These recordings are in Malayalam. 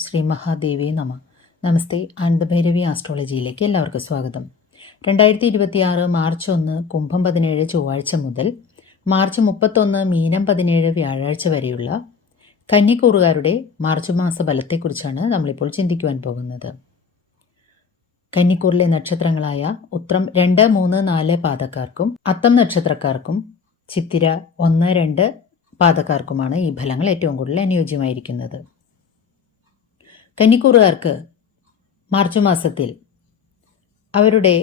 ശ്രീ മഹാദേവി നമ. നമസ്തേ. അനന്തഭൈരവി ആസ്ട്രോളജിയിലേക്ക് എല്ലാവർക്കും സ്വാഗതം. 2026 മാർച്ച് 1 കുംഭം 17 ചൊവ്വാഴ്ച മുതൽ മാർച്ച് 31 മീനം 17 വ്യാഴാഴ്ച വരെയുള്ള കന്നിക്കൂറുകാരുടെ മാർച്ച് മാസ ഫലത്തെക്കുറിച്ചാണ് നമ്മളിപ്പോൾ ചിന്തിക്കുവാൻ പോകുന്നത്. കന്നിക്കൂറിലെ നക്ഷത്രങ്ങളായ ഉത്രം 2, 3, 4 പാദക്കാർക്കും അത്തം നക്ഷത്രക്കാർക്കും ചിത്തിര 1, 2 പാദക്കാർക്കുമാണ് ഈ ഫലങ്ങൾ ഏറ്റവും കൂടുതൽ അനുയോജ്യമായിരിക്കുന്നത്. കന്നിക്കൂറുകാർക്ക് മാർച്ച് മാസത്തിൽ അവരുടെ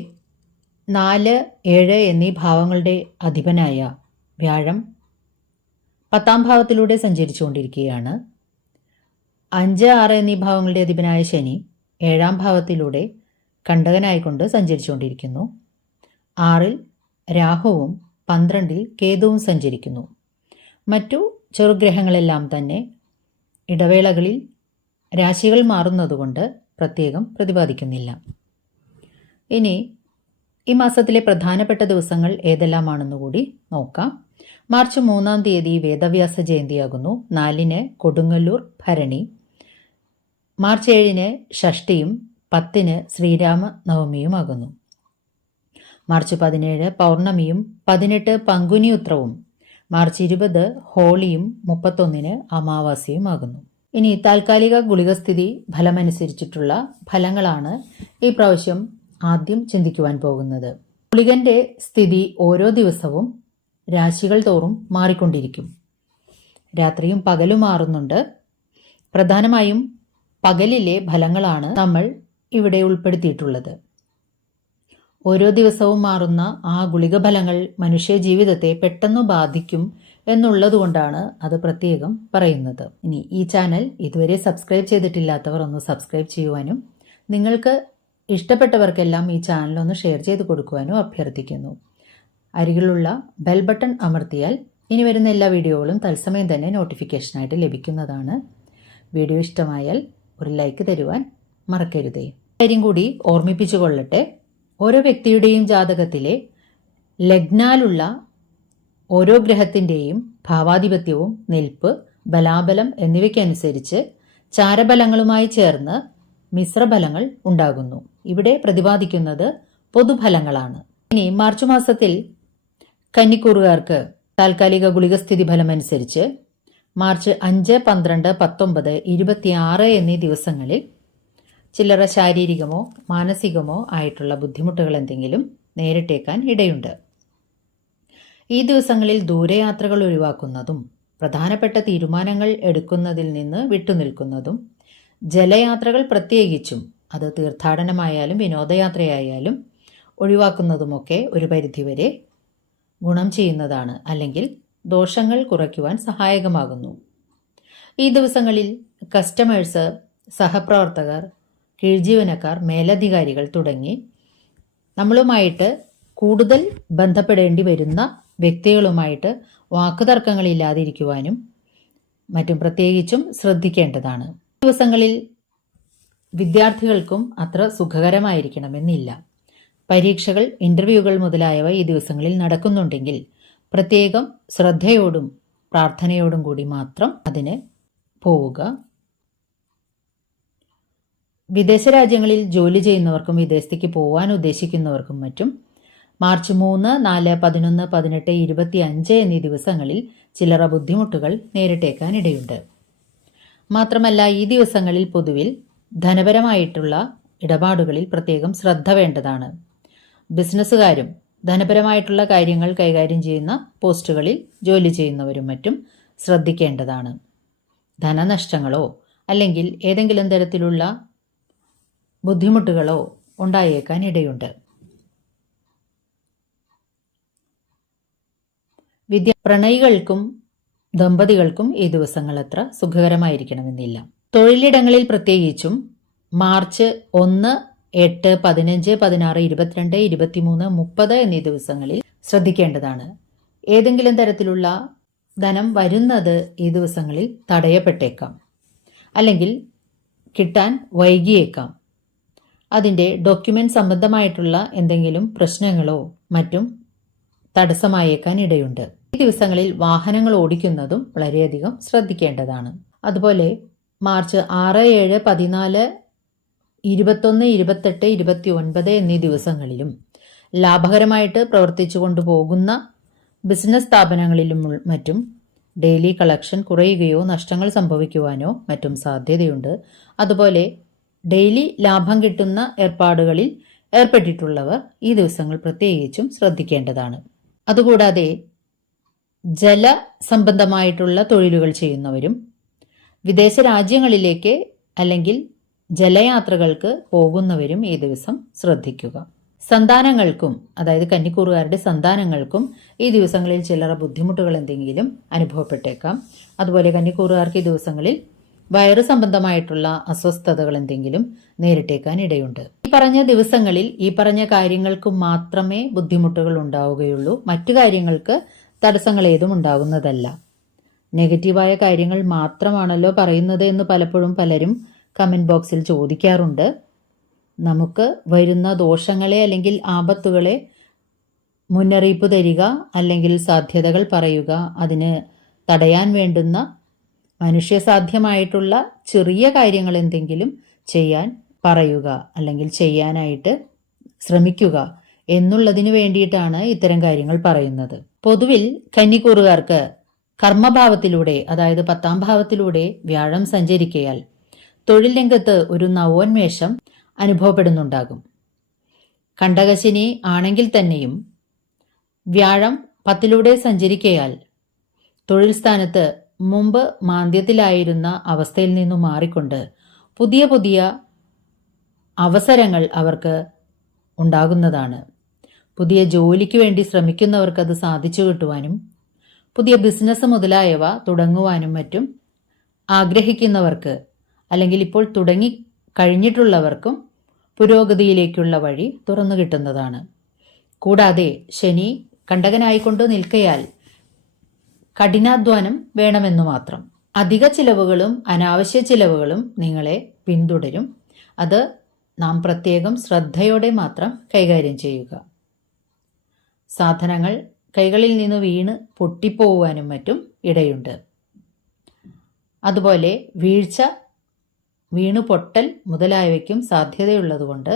4, 7 എന്നീ ഭാവങ്ങളുടെ അധിപനായ വ്യാഴം 10ാം ഭാവത്തിലൂടെ സഞ്ചരിച്ചുകൊണ്ടിരിക്കുകയാണ്. 5, 6 എന്നീ ഭാവങ്ങളുടെ അധിപനായ ശനി 7ാം ഭാവത്തിലൂടെ കണ്ടകനായിക്കൊണ്ട് സഞ്ചരിച്ചുകൊണ്ടിരിക്കുന്നു. 6ൽ രാഹുവും 12ൽ കേതുവും സഞ്ചരിക്കുന്നു. മറ്റു ചെറുഗ്രഹങ്ങളെല്ലാം തന്നെ ഇടവേളകളിൽ രാശികൾ മാറുന്നതുകൊണ്ട് പ്രത്യേകം പ്രതിപാദിക്കുന്നില്ല. ഇനി ഈ മാസത്തിലെ പ്രധാനപ്പെട്ട ദിവസങ്ങൾ ഏതെല്ലാമാണെന്നുകൂടി നോക്കാം. മാർച്ച് 3-ാം തീയതി വേദവ്യാസ ജയന്തിയാകുന്നു. 4-ന് കൊടുങ്ങല്ലൂർ ഭരണി, മാർച്ച് 7-ന് ഷഷ്ടിയും 10-ന് ശ്രീരാമ നവമിയുമാകുന്നു. മാർച്ച് 17 പൗർണമിയും 18 പങ്കുനി ഉത്രവും, മാർച്ച് 20 ഹോളിയും 31-ന് അമാവാസിയുമാകുന്നു. ഇനി താൽക്കാലിക ഗുളികസ്ഥിതി ഫലമനുസരിച്ചിട്ടുള്ള ഫലങ്ങളാണ് ഈ പ്രാവശ്യം ആദ്യം ചിന്തിക്കുവാൻ പോകുന്നത്. ഗുളികന്റെ സ്ഥിതി ഓരോ ദിവസവും രാശികൾ തോറും മാറിക്കൊണ്ടിരിക്കും. രാത്രിയും പകലും മാറുന്നുണ്ട്. പ്രധാനമായും പകലിലെ ഫലങ്ങളാണ് നമ്മൾ ഇവിടെ ഉൾപ്പെടുത്തിയിട്ടുള്ളത്. ഓരോ ദിവസവും മാറുന്ന ആ ഗുളിക ഫലങ്ങൾ മനുഷ്യ ജീവിതത്തെ പെട്ടെന്ന് ബാധിക്കും എന്നുള്ളതുകൊണ്ടാണ് അത് പ്രത്യേകം പറയുന്നത്. ഇനി ഈ ചാനൽ ഇതുവരെ സബ്സ്ക്രൈബ് ചെയ്തിട്ടില്ലാത്തവർ ഒന്ന് സബ്സ്ക്രൈബ് ചെയ്യുവാനും നിങ്ങൾക്ക് ഇഷ്ടപ്പെട്ടവർക്കെല്ലാം ഈ ചാനൽ ഒന്ന് ഷെയർ ചെയ്ത് കൊടുക്കുവാനും അഭ്യർത്ഥിക്കുന്നു. അരികിലുള്ള ബെൽ ബട്ടൺ അമർത്തിയാൽ ഇനി വരുന്ന എല്ലാ വീഡിയോകളും തത്സമയം തന്നെ നോട്ടിഫിക്കേഷനായിട്ട് ലഭിക്കുന്നതാണ്. വീഡിയോ ഇഷ്ടമായാൽ ഒരു ലൈക്ക് തരുവാൻ മറക്കരുതേ. കാര്യം കൂടി ഓർമ്മിപ്പിച്ചു കൊള്ളട്ടെ, ഓരോ വ്യക്തിയുടെയും ജാതകത്തിലെ ലഗ്നാലുള്ള ഓരോ ഗ്രഹത്തിൻ്റെയും ഭാവാധിപത്യവും നിൽപ്പ്, ബലാബലം എന്നിവയ്ക്കനുസരിച്ച് ചാരഫലങ്ങളുമായി ചേർന്ന് മിശ്രഫലങ്ങൾ ഉണ്ടാകുന്നു. ഇവിടെ പ്രതിപാദിക്കുന്നത് പൊതുഫലങ്ങളാണ്. ഇനി മാർച്ച് മാസത്തിൽ കന്നിക്കൂറുകാർക്ക് താൽക്കാലിക ഗുളികസ്ഥിതി ഫലമനുസരിച്ച് മാർച്ച് 5, 12, 19, 26 എന്നീ ദിവസങ്ങളിൽ ചില്ലറ ശാരീരികമോ മാനസികമോ ആയിട്ടുള്ള ബുദ്ധിമുട്ടുകൾ എന്തെങ്കിലും നേരിട്ടേക്കാൻ ഇടയുണ്ട്. ഈ ദിവസങ്ങളിൽ ദൂരയാത്രകൾ ഒഴിവാക്കുന്നതും പ്രധാനപ്പെട്ട തീരുമാനങ്ങൾ എടുക്കുന്നതിൽ നിന്ന് വിട്ടുനിൽക്കുന്നതും, ജലയാത്രകൾ പ്രത്യേകിച്ചും അത് തീർത്ഥാടനമായാലും വിനോദയാത്രയായാലും ഒഴിവാക്കുന്നതുമൊക്കെ ഒരു പരിധിവരെ ഗുണം ചെയ്യുന്നതാണ്, അല്ലെങ്കിൽ ദോഷങ്ങൾ കുറയ്ക്കുവാൻ സഹായകമാകുന്നു. ഈ ദിവസങ്ങളിൽ കസ്റ്റമേഴ്സ്, സഹപ്രവർത്തകർ, കീഴ്ജീവനക്കാർ, മേലധികാരികൾ തുടങ്ങി നമ്മളുമായിട്ട് കൂടുതൽ ബന്ധപ്പെടേണ്ടി വരുന്ന വ്യക്തികളുമായിട്ട് വാക്കുതർക്കങ്ങളില്ലാതിരിക്കുവാനും മറ്റും പ്രത്യേകിച്ചും ശ്രദ്ധിക്കേണ്ടതാണ്. ദിവസങ്ങളിൽ വിദ്യാർത്ഥികൾക്കും അത്ര സുഖകരമായിരിക്കണമെന്നില്ല. പരീക്ഷകൾ, ഇന്റർവ്യൂകൾ മുതലായവ ഈ ദിവസങ്ങളിൽ നടക്കുന്നുണ്ടെങ്കിൽ പ്രത്യേകം ശ്രദ്ധയോടും പ്രാർത്ഥനയോടും കൂടി മാത്രം അതിന് പോവുക. വിദേശ രാജ്യങ്ങളിൽ ജോലി ചെയ്യുന്നവർക്കും വിദേശത്തേക്ക് പോകാൻ ഉദ്ദേശിക്കുന്നവർക്കും മറ്റും മാർച്ച് 3, 4, 11, 18, 25 എന്നീ ദിവസങ്ങളിൽ ചില്ലറ ബുദ്ധിമുട്ടുകൾ നേരിട്ടേക്കാൻ ഇടയുണ്ട്. മാത്രമല്ല ഈ ദിവസങ്ങളിൽ പൊതുവിൽ ധനപരമായിട്ടുള്ള ഇടപാടുകളിൽ പ്രത്യേകം ശ്രദ്ധ വേണ്ടതാണ്. ബിസിനസ്സുകാരും ധനപരമായിട്ടുള്ള കാര്യങ്ങൾ കൈകാര്യം ചെയ്യുന്ന പോസ്റ്റുകളിൽ ജോലി ചെയ്യുന്നവരും മറ്റും ശ്രദ്ധിക്കേണ്ടതാണ്. ധനനഷ്ടങ്ങളോ അല്ലെങ്കിൽ ഏതെങ്കിലും തരത്തിലുള്ള ബുദ്ധിമുട്ടുകളോ ഉണ്ടായേക്കാൻ ഇടയുണ്ട്. പ്രണയികൾക്കും ദമ്പതികൾക്കും ഈ ദിവസങ്ങൾ അത്ര സുഖകരമായിരിക്കണമെന്നില്ല. തൊഴിലിടങ്ങളിൽ പ്രത്യേകിച്ചും മാർച്ച് 1, 8, 15, 16, 22, 23, 30 എന്നീ ദിവസങ്ങളിൽ ശ്രദ്ധിക്കേണ്ടതാണ്. ഏതെങ്കിലും തരത്തിലുള്ള ധനം വരുന്നത് ഈ ദിവസങ്ങളിൽ തടയപ്പെട്ടേക്കാം, അല്ലെങ്കിൽ കിട്ടാൻ വൈകിയേക്കാം. അതിൻ്റെ ഡോക്യുമെന്റ് സംബന്ധമായിട്ടുള്ള എന്തെങ്കിലും പ്രശ്നങ്ങളോ മറ്റും തടസ്സമായേക്കാൻ ഇടയുണ്ട്. ഈ ദിവസങ്ങളിൽ വാഹനങ്ങൾ ഓടിക്കുന്നതും വളരെയധികം ശ്രദ്ധിക്കേണ്ടതാണ്. അതുപോലെ മാർച്ച് 6, 7, 14, 21, 28, 29 എന്നീ ദിവസങ്ങളിലും ലാഭകരമായിട്ട് പ്രവർത്തിച്ചു കൊണ്ടുപോകുന്ന ബിസിനസ് സ്ഥാപനങ്ങളിലും മറ്റും ഡെയിലി കളക്ഷൻ കുറയുകയോ നഷ്ടങ്ങൾ സംഭവിക്കുവാനോ മറ്റും സാധ്യതയുണ്ട്. അതുപോലെ ഡെയിലി ലാഭം കിട്ടുന്ന ഏർപ്പാടുകളിൽ ഏർപ്പെട്ടിട്ടുള്ളവർ ഈ ദിവസങ്ങൾ പ്രത്യേകിച്ചും ശ്രദ്ധിക്കേണ്ടതാണ്. അതുകൂടാതെ ജലസംബന്ധമായിട്ടുള്ള തൊഴിലുകൾ ചെയ്യുന്നവരും വിദേശ രാജ്യങ്ങളിലേക്ക് അല്ലെങ്കിൽ ജലയാത്രകൾക്ക് പോകുന്നവരും ഈ ദിവസം ശ്രദ്ധിക്കുക. സന്താനങ്ങൾക്കും, അതായത് കന്നിക്കൂറുകാരുടെ സന്താനങ്ങൾക്കും ഈ ദിവസങ്ങളിൽ ചില്ലറ ബുദ്ധിമുട്ടുകൾ എന്തെങ്കിലും അനുഭവപ്പെട്ടേക്കാം. അതുപോലെ കന്നിക്കൂറുകാർക്ക് ഈ ദിവസങ്ങളിൽ വയറ് സംബന്ധമായിട്ടുള്ള അസ്വസ്ഥതകൾ എന്തെങ്കിലും നേരിട്ടേക്കാൻ ഇടയുണ്ട്. ഈ പറഞ്ഞ ദിവസങ്ങളിൽ ഈ പറഞ്ഞ കാര്യങ്ങൾക്ക് മാത്രമേ ബുദ്ധിമുട്ടുകൾ ഉണ്ടാവുകയുള്ളൂ. മറ്റു കാര്യങ്ങൾക്ക് തടസ്സങ്ങൾ ഏതും ഉണ്ടാകുന്നതല്ല. നെഗറ്റീവായ കാര്യങ്ങൾ മാത്രമാണല്ലോ പറയുന്നത് എന്ന് പലപ്പോഴും പലരും കമന്റ് ബോക്സിൽ ചോദിക്കാറുണ്ട്. നമുക്ക് വരുന്ന ദോഷങ്ങളെ അല്ലെങ്കിൽ ആപത്തുകളെ മുന്നറിയിപ്പ് തരിക, അല്ലെങ്കിൽ സാധ്യതകൾ പറയുക, അതിന് തടയാൻ വേണ്ടുന്ന മനുഷ്യസാധ്യമായിട്ടുള്ള ചെറിയ കാര്യങ്ങൾ എന്തെങ്കിലും ചെയ്യാൻ പറയുക, അല്ലെങ്കിൽ ചെയ്യാനായിട്ട് ശ്രമിക്കുക എന്നുള്ളതിന് വേണ്ടിയിട്ടാണ് ഇത്തരം കാര്യങ്ങൾ പറയുന്നത്. പൊതുവിൽ കന്നിക്കൂറുകാർക്ക് കർമ്മഭാവത്തിലൂടെ, അതായത് 10ാം ഭാവത്തിലൂടെ വ്യാഴം സഞ്ചരിക്കയാൽ തൊഴിൽ രംഗത്ത് ഒരു നവോന്മേഷം അനുഭവപ്പെടുന്നുണ്ടാകും. കണ്ടകശനി ആണെങ്കിൽ തന്നെയും വ്യാഴം 10ലൂടെ സഞ്ചരിക്കയാൽ തൊഴിൽ സ്ഥാനത്ത് മുമ്പ് മാന്ദ്യത്തിലായിരുന്ന അവസ്ഥയിൽ നിന്നും മാറിക്കൊണ്ട് പുതിയ പുതിയ അവസരങ്ങൾ അവർക്ക് ഉണ്ടാകുന്നതാണ്. പുതിയ ജോലിക്ക് വേണ്ടി ശ്രമിക്കുന്നവർക്ക് അത് സാധിച്ചു കിട്ടുവാനും പുതിയ ബിസിനസ് മുതലായവ തുടങ്ങുവാനും മറ്റും ആഗ്രഹിക്കുന്നവർക്ക്, അല്ലെങ്കിൽ ഇപ്പോൾ തുടങ്ങി കഴിഞ്ഞിട്ടുള്ളവർക്കും പുരോഗതിയിലേക്കുള്ള വഴി തുറന്നു കിട്ടുന്നതാണ്. കൂടാതെ ശനി കണ്ടകനായിക്കൊണ്ട് നിൽക്കയാൽ കഠിനാധ്വാനം വേണമെന്നു മാത്രം. അധിക ചിലവുകളും അനാവശ്യ ചിലവുകളും നിങ്ങളെ പിന്തുടരും. അത് നാം പ്രത്യേകം ശ്രദ്ധയോടെ മാത്രം കൈകാര്യം ചെയ്യുക. സാധനങ്ങൾ കൈകളിൽ നിന്ന് വീണ് പൊട്ടിപ്പോവാനും മറ്റും ഇടയുണ്ട്. അതുപോലെ വീഴ്ച, വീണു പൊട്ടൽ മുതലായവയ്ക്കും സാധ്യതയുള്ളതുകൊണ്ട്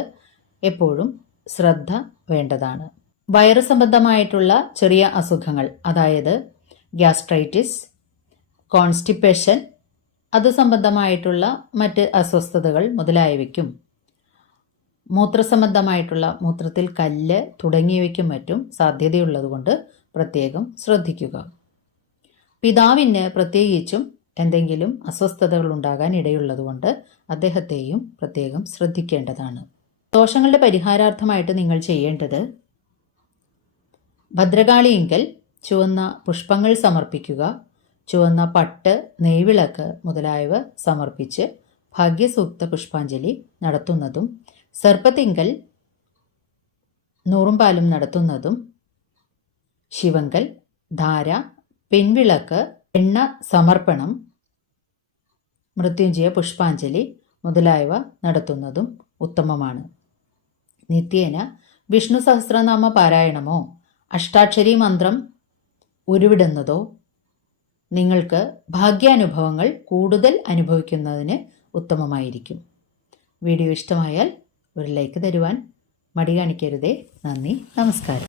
എപ്പോഴും ശ്രദ്ധ വേണ്ടതാണ്. വയറ് സംബന്ധമായിട്ടുള്ള ചെറിയ അസുഖങ്ങൾ, അതായത് ഗ്യാസ്ട്രൈറ്റിസ്, കോൺസ്റ്റിപ്പേഷൻ, അത് സംബന്ധമായിട്ടുള്ള മറ്റ് അസ്വസ്ഥതകൾ മുതലായവയ്ക്കും, മൂത്രസംബന്ധമായിട്ടുള്ള മൂത്രത്തിൽ കല്ല് തുടങ്ങിയവയ്ക്കും മറ്റും സാധ്യതയുള്ളതുകൊണ്ട് പ്രത്യേകം ശ്രദ്ധിക്കുക. പിതാവിന് പ്രത്യേകിച്ചും എന്തെങ്കിലും അസ്വസ്ഥതകൾ ഉണ്ടാകാൻ ഇടയുള്ളതുകൊണ്ട് അദ്ദേഹത്തെയും പ്രത്യേകം ശ്രദ്ധിക്കേണ്ടതാണ്. ദോഷങ്ങളുടെ പരിഹാരാർത്ഥമായിട്ട് നിങ്ങൾ ചെയ്യേണ്ടത് ഭദ്രകാളിയിങ്കൽ ചുവന്ന പുഷ്പങ്ങൾ സമർപ്പിക്കുക, ചുവന്ന പട്ട്, നെയ്വിളക്ക് മുതലായവ സമർപ്പിച്ച് ഭാഗ്യസൂക്ത പുഷ്പാഞ്ജലി നടത്തുന്നതും, സർപ്പത്തിങ്കൽ നൂറും പാലും നടത്തുന്നതും, ശിവങ്കൽ ധാര, പെൺവിളക്ക്, എണ്ണ സമർപ്പണം, മൃത്യുഞ്ജയ പുഷ്പാഞ്ജലി മുതലായവ നടത്തുന്നതും ഉത്തമമാണ്. നിത്യേന വിഷ്ണു സഹസ്രനാമ പാരായണമോ അഷ്ടാക്ഷരി മന്ത്രം ഉരുവിടുന്നതോ നിങ്ങൾക്ക് ഭാഗ്യാനുഭവങ്ങൾ കൂടുതൽ അനുഭവിക്കുന്നതിന് ഉത്തമമായിരിക്കും. വീഡിയോ ഇഷ്ടമായാൽ ഒരു ലൈക്ക് തരുവാൻ മടി കാണിക്കരുതേ. നന്ദി, നമസ്കാരം.